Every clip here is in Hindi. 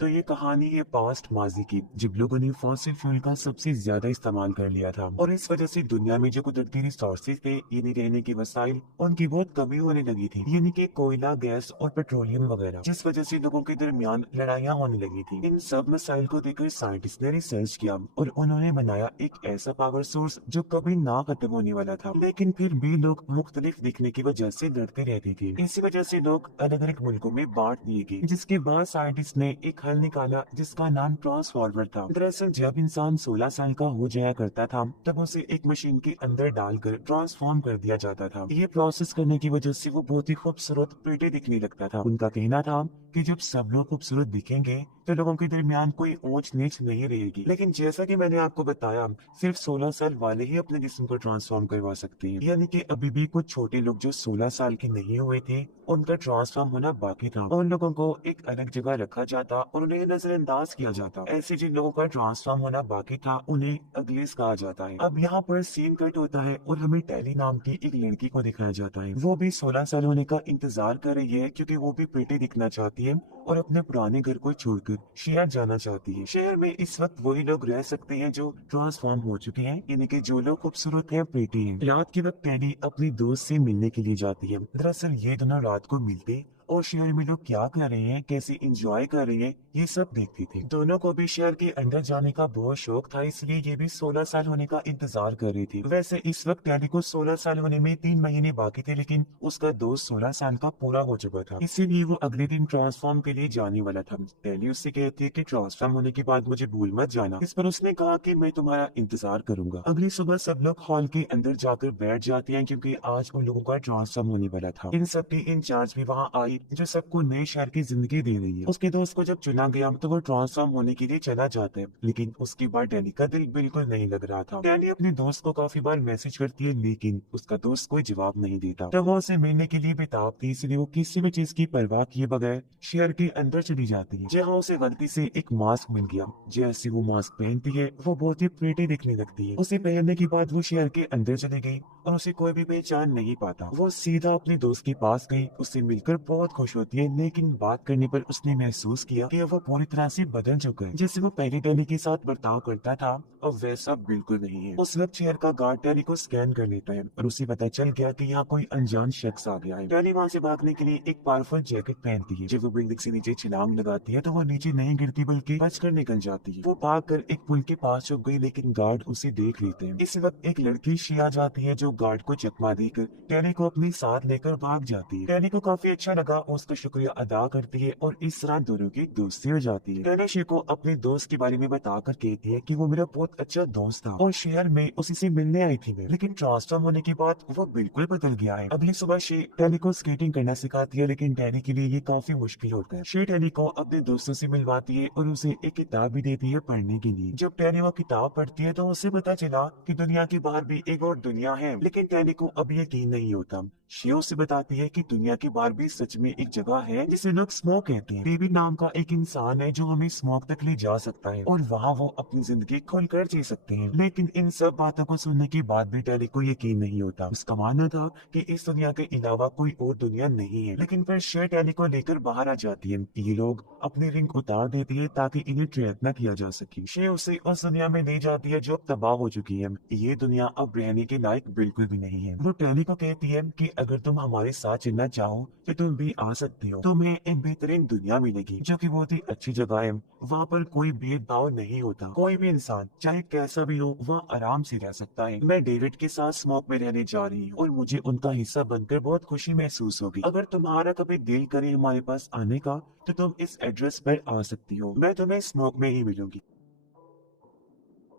तो ये कहानी है पास्ट माजी की, जब लोगों ने फॉसिल फ्यूल का सबसे ज्यादा इस्तेमाल कर लिया था और इस वजह से दुनिया में जो कुदरती रिसोर्सेज थे, यानी रहने के वसाइल, उनकी बहुत कमी होने लगी थी। यानी कि कोयला, गैस और पेट्रोलियम वगैरह, जिस वजह से लोगों के दरमियान लड़ाइयाँ होने लगी थी। इन सब मसाइल को देखकर साइंटिस्ट ने रिसर्च किया और उन्होंने बनाया एक ऐसा पावर सोर्स जो कभी ना खत्म होने वाला था। लेकिन फिर भी लोग मुख्तलिफ दिखने की वजह से लड़ते रहते थे। इसी वजह से लोग अलग अलग मुल्कों में बांट दिए गए, जिसके बाद साइंटिस्ट ने एक हल निकाला जिसका नाम ट्रांसफॉर्मर था। दरअसल जब इंसान 16 साल का हो जाया करता था, तब उसे एक मशीन के अंदर डालकर ट्रांसफॉर्म कर दिया जाता था। ये प्रोसेस करने की वजह से वो बहुत ही खूबसूरत, प्रिटी दिखने लगता था। उनका कहना था कि जब सब लोग खूबसूरत दिखेंगे तो लोगों के दरमियान कोई ऊंच नीच नहीं रहेगी। लेकिन जैसा कि मैंने आपको बताया, सिर्फ 16 साल वाले ही अपने जिस्म को ट्रांसफॉर्म करवा सकते हैं। यानी कि अभी भी कुछ छोटे लोग जो 16 साल के नहीं हुए थे, उनका ट्रांसफॉर्म होना बाकी था। उन लोगों को एक अलग जगह रखा जाता और उन्हें नजरअंदाज किया जाता। ऐसे जिन लोगों का ट्रांसफॉर्म होना बाकी था, उन्हें अगलेस कहा जाता है। अब यहाँ पर सीन कट होता है और हमें टेली नाम की एक लड़की को दिखाया जाता है। वो भी 16 साल होने का इंतजार कर रही है, क्योंकि वो भी प्रिटी दिखना चाहती है और अपने पुराने घर को छोड़कर शहर जाना चाहती है। शहर में इस वक्त वही लोग रह सकते हैं जो ट्रांसफॉर्म हो चुके हैं, यानी कि जो लोग खूबसूरत हैं, प्रीति हैं। रात के वक्त टेडी अपनी दोस्त से मिलने के लिए जाती है। दरअसल ये दोनों रात को मिलते और शहर में लोग क्या कर रहे हैं, कैसे एंजॉय कर रहे हैं, ये सब देखती थी। दोनों को भी शहर के अंदर जाने का बहुत शौक था, इसलिए ये भी 16 साल होने का इंतजार कर रही थी। वैसे इस वक्त टेडी को 16 साल होने में 3 महीने बाकी थे, लेकिन उसका दोस्त 16 साल का पूरा हो चुका था, इसीलिए वो अगले दिन ट्रांसफॉर्म के लिए जाने वाला था। टेडी उससे कहती है कि ट्रांसफॉर्म होने के बाद मुझे भूल मत जाना। इस पर उसने कहा कि मैं तुम्हारा इंतजार करूंगा। अगली सुबह सब लोग हॉल के अंदर जाकर बैठ जाते हैं, क्योंकि आज उन लोगों का ट्रांसफॉर्म होने वाला था। इन सब की इंचार्ज भी वहाँ आई, जो सबको नए शहर की जिंदगी दे रही है। उसके दोस्त को जब चुना गया तो वो ट्रांसफॉर्म होने के लिए चला जाता है, लेकिन उसके बाद डैनी का दिल बिल्कुल नहीं लग रहा था। डैनी अपने दोस्त को काफी बार मैसेज करती है, लेकिन उसका दोस्त कोई जवाब नहीं देता। तब वो उसे मिलने के लिए बेताब थी, इसलिए वो किसी भी चीज की परवाह किए बगैर शहर के अंदर चली जाती है, जहाँ उसे गलती से एक मास्क मिल गया। जैसे वो मास्क पहनती है, वो बहुत ही प्रेटी दिखने लगती है। उसे पहनने के बाद वो शहर के अंदर चली गई और उसे कोई भी पहचान नहीं पाता। वो सीधा अपने दोस्त के पास गई, उससे मिलकर बहुत खुश होती है, लेकिन बात करने पर उसने महसूस किया कि वो पूरी तरह से बदल चुका है। जैसे वो पहले डैनी के साथ बर्ताव करता था, अब वैसा बिल्कुल नहीं है। उस वक्त शहर का गार्ड डैनी को स्कैन कर लेता है और उसे पता चल गया कि यहाँ कोई अनजान शख्स आ गया है। डैनी वहाँ से भागने के लिए एक पावरफुल जैकेट पहनती है। जब वो बिल्डिंग से नीचे छलांग लगाती है तो वो नीचे नहीं गिरती, बल्कि बचकर निकल जाती है। वो भागकर एक पुल के पास छुप गई, लेकिन गार्ड उसे देख लेते हैं। इस वक्त एक लड़की शिया जाती है, जो गार्ड को चकमा देकर डैनी को अपने साथ लेकर भाग जाती है। डैनी को काफी अच्छा लगा, उसका शुक्रिया अदा करती है और इस तरह दोनों की दोस्ती हो जाती है। डैनी शे को अपने दोस्त के बारे में बताकर कहती है कि वो मेरा बहुत अच्छा दोस्त था और शहर में उसी से मिलने आई थी मैं, लेकिन ट्रांसफॉर्म होने के बाद वो बिल्कुल बदल गया है। अगली सुबह शे डैनी को स्केटिंग करना सिखाती है, लेकिन डैनी के लिए ये काफी मुश्किल होता है। शे डैनी को अपने दोस्तों से मिलवाती है और उसे एक किताब भी देती है पढ़ने के लिए। जब डैनी वो किताब पढ़ती है तो उसे पता चला कि दुनिया के बाहर भी एक और दुनिया है, लेकिन डैनी को अब यकीन नहीं होता। शियो से बताती है कि दुनिया के बाहर भी सच में एक जगह है जिसे लोग स्मोक कहते हैं। डेविड नाम का एक इंसान है जो हमें स्मोक तक ले जा सकता है और वहाँ वो अपनी जिंदगी खुलकर जी सकते हैं। लेकिन इन सब बातों को सुनने के बाद भी डैनी को यकीन नहीं होता। उसका मानना था कि इस दुनिया के अलावा कोई और दुनिया नहीं है, लेकिन फिर शे डैनी को लेकर बाहर आ जाती है। ये लोग अपनी रिंग उतार देती है ताकि इन्हें ट्रैप न किया जा सके। शे उसे उस दुनिया में ले जाती है जो अब तबाह हो चुकी है। ये दुनिया अब रहने के लायक बिल्कुल भी नहीं है। वो डैनी को कहती है कि अगर तुम हमारे साथ चलना चाहो तो तुम भी आ सकती हो। तुम्हें एक बेहतरीन दुनिया मिलेगी जो कि बहुत ही अच्छी जगह है। वहाँ पर कोई भेदभाव नहीं होता, कोई भी इंसान चाहे कैसा भी हो वहाँ आराम से रह सकता है। मैं डेविड के साथ स्मोक में रहने जा रही हूँ और मुझे उनका हिस्सा बनकर बहुत खुशी महसूस होगी। अगर तुम्हारा कभी दिल करे हमारे पास आने का तो तुम इस एड्रेस पर आ सकती हो, मैं तुम्हें स्मोक में ही मिलूंगी।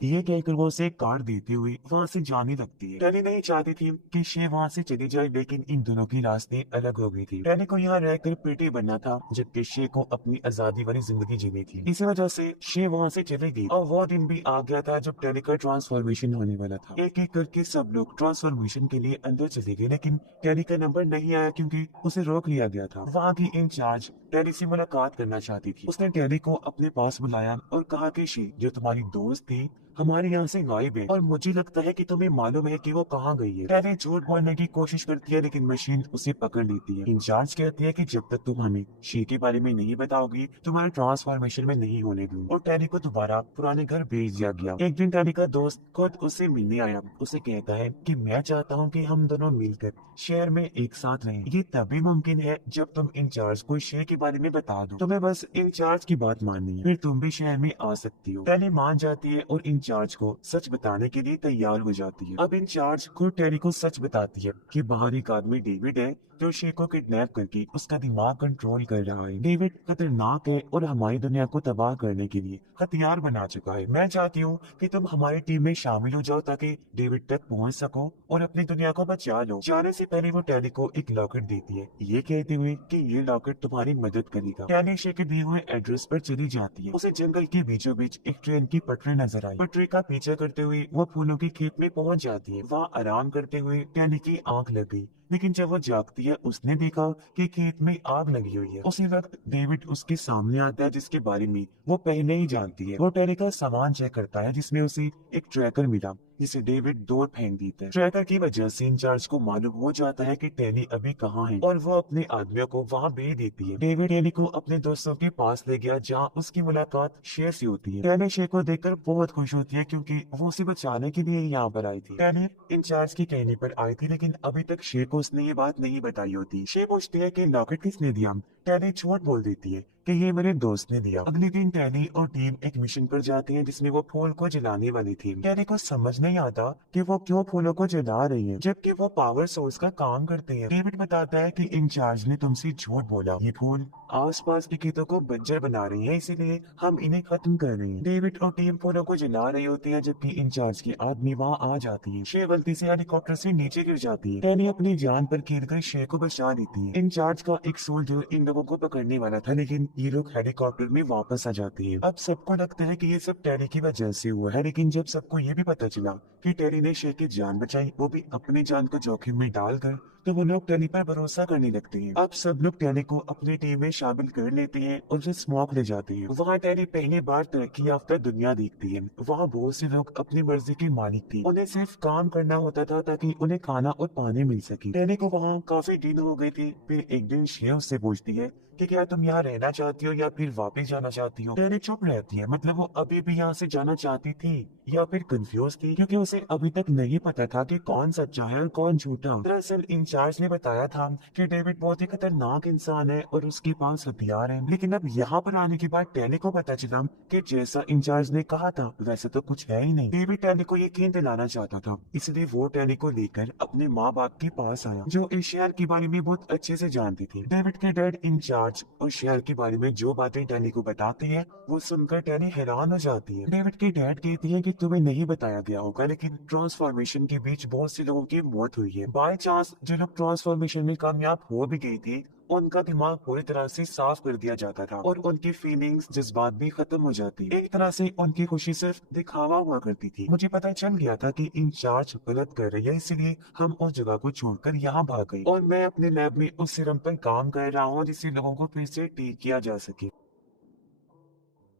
ये कहकर वो उसे कार्ड देते हुए वहाँ से जाने लगती है। डैनी नहीं चाहती थी कि शे वहाँ से चली जाए, लेकिन इन दोनों के रास्ते अलग हो गई थी। डैनी को यहाँ रहकर प्रीटी बनना था, जबकि शे को अपनी आजादी वाली जिंदगी जीनी थी। इसी वजह से शे वहाँ से चली गई और वो दिन भी आ गया था जब डैनी का ट्रांसफॉर्मेशन होने वाला था। एक एक करके सब लोग ट्रांसफॉर्मेशन के लिए अंदर चले गए, लेकिन डैनी का नंबर नहीं आया क्योंकि उसे रोक लिया गया था। वहाँ की इंचार्ज टैनी से मुलाकात करना चाहती थी। उसने टैनी को अपने पास बुलाया और कहा कि शी जो तुम्हारी दोस्त थी हमारे यहाँ से गायब है और मुझे लगता है कि तुम्हें मालूम है कि वो कहाँ गई है। टैनी झूठ बोलने की कोशिश करती है लेकिन मशीन उसे पकड़ लेती है। इंचार्ज कहती है कि जब तक तुम हमें शी के बारे में नहीं बताओगी तुम्हारे ट्रांसफॉर्मेशन में नहीं होने दूंगी। और टैनी को दोबारा पुराने घर भेज दिया गया। एक दिन टैनी का दोस्त खुद उससे मिलने आया। उसे कहता है कि मैं चाहता हूँ कि हम दोनों मिलकर शहर में एक साथ रहें। ये तभी मुमकिन है जब तुम इंचार्ज को शहर के बारे में बता दो। तुम्हें बस इंचार्ज की बात माननी है, फिर तुम भी शहर में आ सकती हो। टैनी मान जाती है और इंचार्ज को सच बताने के लिए तैयार हो जाती है। अब इंचार्ज खुद टैनी को सच बताती है कि बाहर एक आदमी डेविड है जो शे को किडनैप करके उसका दिमाग कंट्रोल कर रहा है। डेविड खतरनाक है और हमारी दुनिया को तबाह करने के लिए हथियार बना चुका है। मैं चाहती हूँ कि तुम हमारी टीम में शामिल हो जाओ ताकि डेविड तक पहुँच सको और अपनी दुनिया को बचा लो। जाने से पहले वो टैनी को एक लॉकेट देती है, ये कहते हुए कि ये लॉकेट तुम्हारी मदद करेगा। टैनी शे के दिए हुए एड्रेस पर चली जाती है। उसे जंगल के बीचों बीच एक ट्रेन की पटरी नजर आई। पटरी का पीछा करते हुए वो फूलों के खेत में पहुंच जाती है। वहाँ आराम करते हुए टैनी की आंख लग गई, लेकिन जब वो जागती है उसने देखा कि खेत में आग लगी हुई है। उसी वक्त डेविड उसके सामने आता है जिसके बारे में वो पहले ही जानती है। वो टैनी का सामान चेक करता है जिसमें उसे एक ट्रैकर मिला जिसे डेविड दूर फेंक देता है। ट्रैकर की वजह से इंचार्ज को मालूम हो जाता है कि टैनी अभी कहाँ है और वो अपने आदमियों को वहाँ भेज देती है। डेविड टैनी को अपने दोस्तों के पास ले गया जहाँ उसकी मुलाकात शेर से होती है। टैनी शेर को देखकर बहुत खुश होती है क्योंकि वो उसे बचाने के लिए यहाँ पर आई थी। टैनी इंचार्ज की कहने पर आई थी लेकिन अभी तक शेर को उसने ये बात नहीं बताई होती। शेर पूछती है कि लॉकेट किसने दिया। टैनी झूठ बोल देती है कि ये मेरे दोस्त ने दिया। अगले दिन टैनी और टीम एक मिशन पर जाती है जिसमें वो फूल को जलाने वाली थी। टैनी को समझ नहीं आता कि वो क्यों फूलों को जला रही है जबकि वो पावर सोर्स का काम करते हैं। डेविड बताता है कि इंचार्ज ने तुमसे झूठ बोला, ये फूल आसपास के खेतों को बंजर बना रही है इसीलिए हम इन्हें खत्म कर रहे हैं। डेविड और टीम फूलों को जला रही होती है जबकि इंचार्ज की आदमी वहाँ आ जाती है। शे गलती से हेलीकॉप्टर से नीचे गिर जाती है। टैनी अपनी जान पर खेल कर शे को बचा लेती है। इंचार्ज का एक सोल्जर इन लोगों को पकड़ने वाला था लेकिन ये लोग हेलीकॉप्टर में वापस आ जाते हैं। अब सबको लगता है कि ये सब टैनी की वजह से हुआ है, लेकिन जब सबको ये भी पता चला कि टैनी ने शे की जान बचाई, वो भी अपनी जान को जोखिम में डालकर, तो वो लोग टैनी पर भरोसा करने लगते हैं। अब सब लोग टैनी को अपनी टीम में शामिल कर लेते हैं और उसे स्मॉक ले जाते हैं। वहाँ टैनी पहली बार तरक्की याफ्ता दुनिया देखती है। वहाँ बहुत से लोग अपनी मर्जी के मालिक थे, उन्हें सिर्फ काम करना होता था ताकि उन्हें खाना और पानी मिल सके। टैनी को वहाँ काफी दिन हो गए थे। फिर एक दिन शे उससे पूछती है कि क्या तुम यहाँ रहना चाहती हो या फिर वापस जाना चाहती हो। टैनी चुप रहती है, मतलब वो अभी भी यहाँ से जाना चाहती थी या फिर कंफ्यूज थी क्योंकि उसे अभी तक नहीं पता था कि कौन सच्चा है और कौन झूठा। दरअसल इंचार्ज ने बताया था कि डेविड बहुत ही खतरनाक इंसान है और उसके पास हथियार है, लेकिन अब यहाँ पर आने के बाद टैनी को पता चला कि जैसा इंचार्ज ने कहा था वैसे तो कुछ है ही नहीं। डेविड टैनी को यकीन दिलाना चाहता था, इसलिए वो टैनी को लेकर अपने माँ बाप के पास आया जो इस शहर के बारे में बहुत अच्छे से जानती थी। डेविड के डैड इंचार्ज और शहर के बारे में जो बातें टैनी को बताते हैं वो सुनकर टैनी हैरान हो जाती है। डेविड के डैड कहती है कि तुम्हें नहीं बताया गया होगा लेकिन ट्रांसफॉर्मेशन के बीच बहुत से लोगों की मौत हुई है। बाय चांस जो लोग ट्रांसफॉर्मेशन में कामयाब हो भी गई थी उनका दिमाग पूरी तरह से साफ कर दिया जाता था और उनकी फीलिंग्स जज्बात भी खत्म हो जाती। एक तरह से उनकी खुशी सिर्फ दिखावा हुआ करती थी। मुझे पता चल गया था कि इंचार्ज गलत कर रही है, इसलिए हम उस जगह को छोड़कर यहाँ भाग गए और मैं अपने लैब में उस सिरम पर काम कर रहा हूँ जिससे लोगों को फिर से ठीक किया जा सके।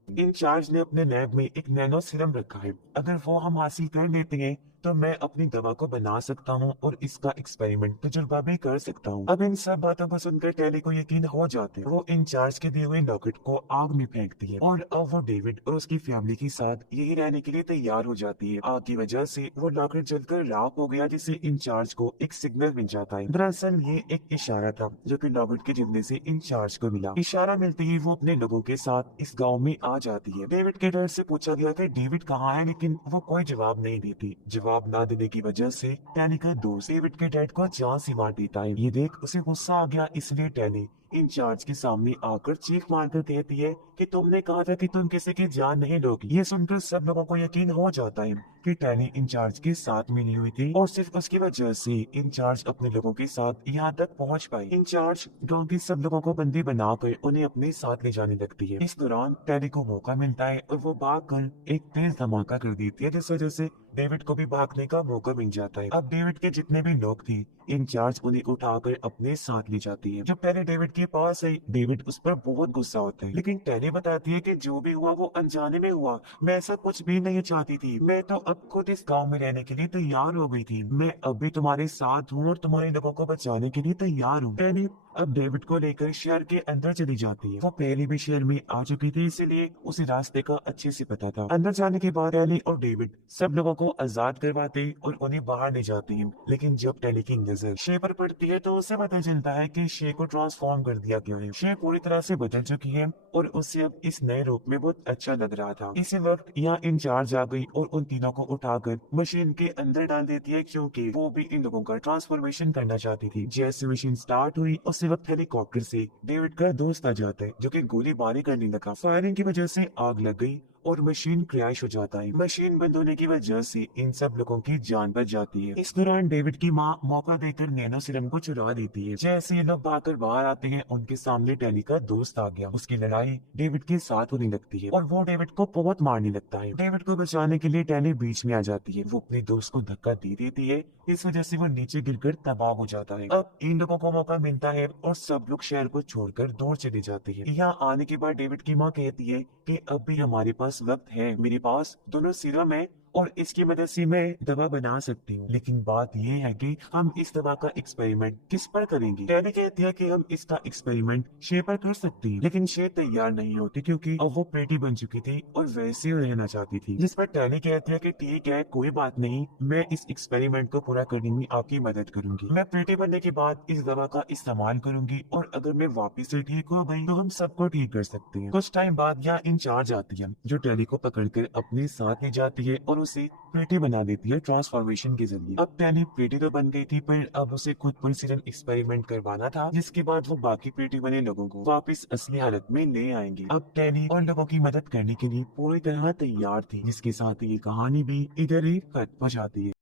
इंचार्ज ने अपने लैब में एक नैनो सीरम रखा है, अगर वो हम हासिल कर लेते हैं तो मैं अपनी दवा को बना सकता हूँ और इसका एक्सपेरिमेंट तजुर्बा भी कर सकता हूँ। अब इन सब बातों को सुनकर टैनी को यकीन हो जाता है। वो इंचार्ज के दिए हुए लॉकेट को आग में फेंकती है और अब वो डेविड और उसकी फैमिली के साथ यही रहने के लिए तैयार हो जाती है। आग की वजह से वो लॉकेट जलकर राख हो गया जिससे इंचार्ज को एक सिग्नल मिल जाता है। दरअसल ये एक इशारा था जो कि लॉकेट के जलने से इंचार्ज को मिला। इशारा मिलते ही वो अपने लोगों के साथ इस गाँव में आ जाती है। डेविड के डर से पूछा गया कि डेविड कहाँ है, लेकिन वो कोई जवाब नहीं देती। जवाब ना देने की वजह से टैनी का दोस्त डेविड के डैड को जान से मार देता है। ये देख उसे गुस्सा आ गया, इसलिए टैनी इंचार्ज के सामने आकर चीख मारकर कहती है कि तुमने कहा था कि तुम किसी की जान नहीं लोगी। ये सुनकर सब लोगों को यकीन हो जाता है कि टैनी इंचार्ज के साथ मिली हुई थी और सिर्फ उसकी वजह से इंचार्ज अपने लोगों के साथ यहाँ तक पहुँच पाई। इंचार्ज गाँव के सब लोगों को बंदी बनाकर उन्हें अपने साथ ले जाने लगती है। इस दौरान टैनी को मौका मिलता है और वो भाग कर एक तेज धमाका कर देती है जिस वजह से डेविड को भी भागने का मौका मिल जाता है। अब डेविड के जितने भी लोग थे, इंचार्ज उन्हें उठाकर अपने साथ ले जाती है। जब टैनी डेविड के पास आई, डेविड उस पर बहुत गुस्सा होता है, लेकिन टैनी बताती है कि जो भी हुआ वो अनजाने में हुआ, मैं ऐसा कुछ भी नहीं चाहती थी, मैं तो अब खुद इस गांव में रहने के लिए तैयार हो गई थी, मैं अब भी तुम्हारे साथ हूँ और तुम्हारे लोगों को बचाने के लिए तैयार हूँ। टैनी अब डेविड को लेकर शहर के अंदर चली जाती है। वो पहले भी शहर में आ चुकी थी, इसीलिए उसे रास्ते का अच्छे से पता था। अंदर जाने के बाद टैनी और डेविड सब लोगों को आजाद करवाते और उन्हें बाहर ले जाती है। लेकिन जब टैनी की नजर शे पर पड़ती है तो उसे पता चलता है कि शे को ट्रांसफॉर्म कर दिया गया है। शे पूरी तरह से बदल चुकी है और उसे अब इस नए रूप में बहुत अच्छा लग रहा था। इसी वक्त यहाँ इंचार्ज आ गई और उन तीनों को उठाकर मशीन के अंदर डाल देती है, क्योंकि वो भी इन लोगों का ट्रांसफॉर्मेशन करना चाहती थी। जैसे मशीन स्टार्ट हुई, उसी वक्त हेलीकॉप्टर से डेविड का दोस्त आ जाता है, जो कि गोलीबारी करने लगा। फायरिंग की वजह से आग लग गई और मशीन क्रैश हो जाता है। मशीन बंद होने की वजह से इन सब लोगों की जान बच जाती है। इस दौरान डेविड की माँ मौका देकर नैनो सीरम को चुरा देती है। जैसे ये लोग भागकर बाहर आते हैं, उनके सामने टैनी का दोस्त आ गया। उसकी लड़ाई डेविड के साथ होने लगती है और वो डेविड को बहुत मारने लगता है। डेविड को बचाने के लिए टैनी बीच में आ जाती है। वो अपने दोस्त को धक्का दे देती है, इस वजह से वो नीचे गिरकर तबाह हो जाता है। अब इन लोगों को मौका मिलता है और सब लोग शहर को छोड़कर दूर चले जाते हैं। यहाँ आने के बाद डेविड की माँ कहती है कि अब भी हमारे पास वक्त है, मेरे पास दोनों सीरम है और इसकी मदद से मैं दवा बना सकती हूँ। लेकिन बात यह है कि हम इस दवा का एक्सपेरिमेंट किस पर करेंगे। टैनी कहती है कि हम इसका एक्सपेरिमेंट शे पर कर सकते हैं, लेकिन शे तैयार नहीं होती, क्योंकि अब वो प्रेटी बन चुकी थी और वैसे ही रहना चाहती थी। जिस पर टैनी कहती है कि ठीक है, कोई बात नहीं, मैं इस एक्सपेरिमेंट को पूरा करने में आपकी मदद करूंगी। मैं प्रेटी बनने के बाद इस दवा का इस्तेमाल करूंगी और अगर मैं वापिस से ठीक हो गई तो हम सबको ठीक कर सकते हैं। कुछ टाइम बाद यहाँ इंचार्ज आती है, जो टैनी को पकड़कर अपने साथ ले जाती है और उसे प्रेटी बना देती है ट्रांसफॉर्मेशन के जरिए। अब टैनी प्रेटी तो बन गई थी, पर अब उसे खुद पर सीरम एक्सपेरिमेंट करवाना था, जिसके बाद वो बाकी प्रेटी बने लोगों को वापस असली हालत में ले आएंगे। अब टैनी और लोगों की मदद करने के लिए पूरी तरह तैयार थी, जिसके साथ ये कहानी भी इधर ही खत्म हो जाती है।